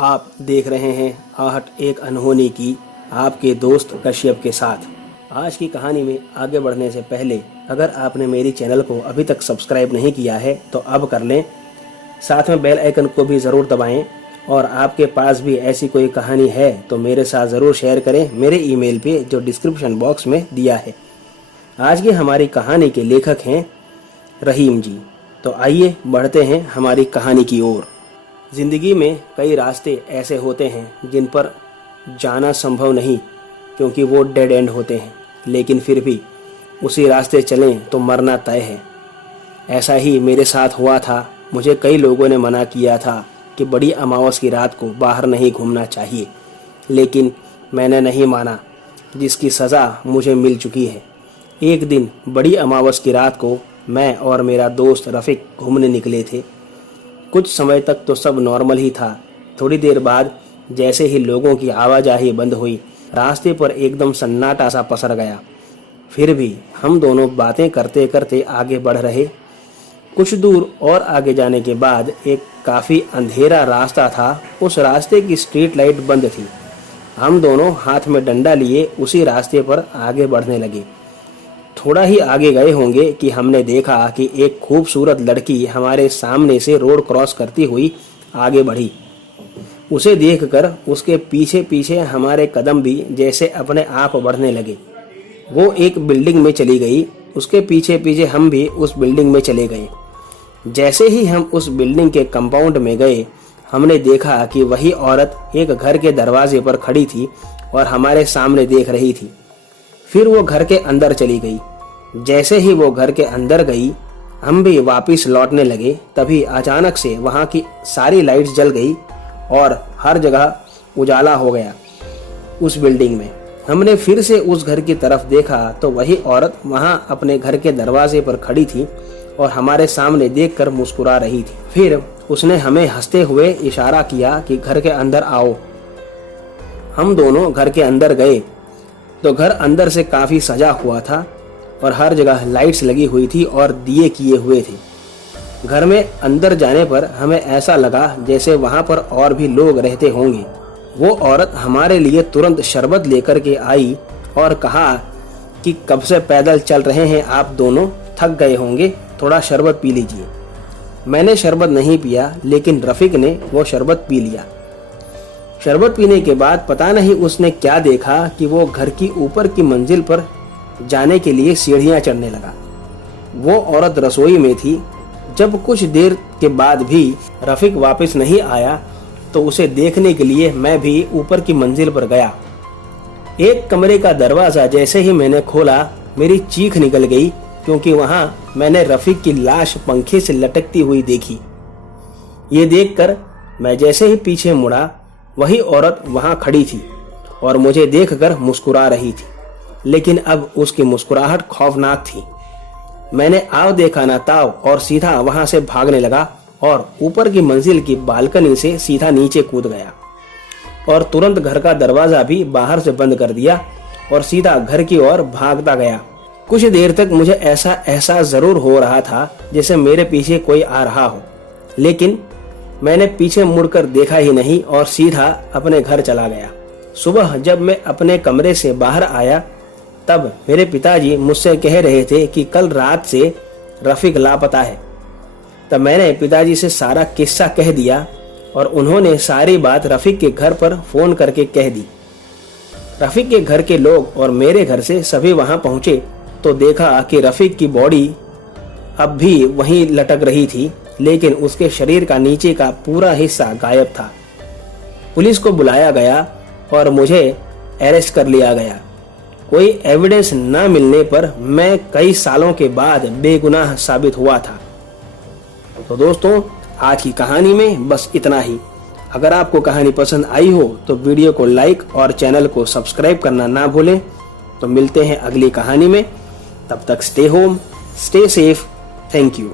आप देख रहे हैं आहट एक अनहोनी की, आपके दोस्त कश्यप के साथ। आज की कहानी में आगे बढ़ने से पहले अगर आपने मेरी चैनल को अभी तक सब्सक्राइब नहीं किया है तो अब कर लें, साथ में बेल आइकन को भी ज़रूर दबाएं और आपके पास भी ऐसी कोई कहानी है तो मेरे साथ ज़रूर शेयर करें मेरे ईमेल पे जो डिस्क्रिप्शन बॉक्स में दिया है। आज की हमारी कहानी के लेखक हैं रहीम जी। तो आइए बढ़ते हैं हमारी कहानी की ओर। ज़िंदगी में कई रास्ते ऐसे होते हैं जिन पर जाना संभव नहीं क्योंकि वो डेड एंड होते हैं, लेकिन फिर भी उसी रास्ते चलें तो मरना तय है। ऐसा ही मेरे साथ हुआ था। मुझे कई लोगों ने मना किया था कि बड़ी अमावस की रात को बाहर नहीं घूमना चाहिए, लेकिन मैंने नहीं माना, जिसकी सज़ा मुझे मिल चुकी है। एक दिन बड़ी अमावस की रात को मैं और मेरा दोस्त रफ़ीक घूमने निकले थे। कुछ समय तक तो सब नॉर्मल ही था। थोड़ी देर बाद जैसे ही लोगों की आवाजाही बंद हुई, रास्ते पर एकदम सन्नाटा सा पसर गया। फिर भी हम दोनों बातें करते करते आगे बढ़ रहे। कुछ दूर और आगे जाने के बाद एक काफ़ी अंधेरा रास्ता था। उस रास्ते की स्ट्रीट लाइट बंद थी। हम दोनों हाथ में डंडा लिए उसी रास्ते पर आगे बढ़ने लगे। थोड़ा ही आगे गए होंगे कि हमने देखा कि एक खूबसूरत लड़की हमारे सामने से रोड क्रॉस करती हुई आगे बढ़ी। उसे देखकर उसके पीछे पीछे हमारे कदम भी जैसे अपने आप बढ़ने लगे। वो एक बिल्डिंग में चली गई। उसके पीछे पीछे हम भी उस बिल्डिंग में चले गए। जैसे ही हम उस बिल्डिंग के कंपाउंड में गए, हमने देखा कि वही औरत एक घर के दरवाजे पर खड़ी थी और हमारे सामने देख रही थी। फिर वो घर के अंदर चली गई। जैसे ही वो घर के अंदर गई, हम भी वापस लौटने लगे। तभी अचानक से वहाँ की सारी लाइट्स जल गई और हर जगह उजाला हो गया। उस बिल्डिंग में हमने फिर से उस घर की तरफ देखा तो वही औरत वहाँ अपने घर के दरवाजे पर खड़ी थी और हमारे सामने देखकर मुस्कुरा रही थी। फिर उसने हमें हंसते हुए इशारा किया कि घर के अंदर आओ। हम दोनों घर के अंदर गए तो घर अंदर से काफ़ी सजा हुआ था और हर जगह लाइट्स लगी हुई थी और दिए किए हुए थे। घर में अंदर जाने पर हमें ऐसा लगा जैसे वहाँ पर और भी लोग रहते होंगे। वो औरत हमारे लिए तुरंत शरबत लेकर के आई और कहा कि कब से पैदल चल रहे हैं आप दोनों, थक गए होंगे, थोड़ा शरबत पी लीजिए। मैंने शरबत नहीं पिया, लेकिन रफ़ीक ने वो शरबत पी लिया। शरबत पीने के बाद पता नहीं उसने क्या देखा कि वो घर की ऊपर की मंजिल पर जाने के लिए सीढ़ियाँ चढ़ने लगा। वो औरत रसोई में थी। जब कुछ देर के बाद भी रफ़ीक वापस नहीं आया तो उसे देखने के लिए मैं भी ऊपर की मंजिल पर गया। एक कमरे का दरवाज़ा जैसे ही मैंने खोला, मेरी चीख निकल गई क्योंकि वहाँ मैंने रफ़ीक की लाश पंखे से लटकती हुई देखी। ये देखकर मैं जैसे ही पीछे मुड़ा, वही औरत वहाँ खड़ी थी और मुझे देखकर मुस्कुरा रही थी, लेकिन अब उसकी मुस्कुराहट खौफनाक थी। मैंने आव देखा ना ताव और सीधा वहाँ से भागने लगा और ऊपर की मंजिल की बालकनी से सीधा नीचे कूद गया और तुरंत घर का दरवाज़ा भी बाहर से बंद कर दिया और सीधा घर की ओर भागता गया। कुछ देर तक मुझे ऐसा एहसास ज़रूर हो रहा था जैसे मेरे पीछे कोई आ रहा हो, लेकिन मैंने पीछे मुड़कर देखा ही नहीं और सीधा अपने घर चला गया। सुबह जब मैं अपने कमरे से बाहर आया तब मेरे पिताजी मुझसे कह रहे थे कि कल रात से रफ़ीक लापता है। तब मैंने पिताजी से सारा किस्सा कह दिया और उन्होंने सारी बात रफ़ीक के घर पर फ़ोन करके कह दी। रफ़ीक के घर के लोग और मेरे घर से सभी वहाँ पहुँचे तो देखा कि रफ़ीक की बॉडी अब भी वहीं लटक रही थी, लेकिन उसके शरीर का नीचे का पूरा हिस्सा गायब था। पुलिस को बुलाया गया और मुझे अरेस्ट कर लिया गया। कोई एविडेंस न मिलने पर मैं कई सालों के बाद बेगुनाह साबित हुआ था। तो दोस्तों, आज की कहानी में बस इतना ही। अगर आपको कहानी पसंद आई हो तो वीडियो को लाइक और चैनल को सब्सक्राइब करना ना भूलें। तो मिलते हैं अगली कहानी में। तब तक stay home, stay safe. Thank you.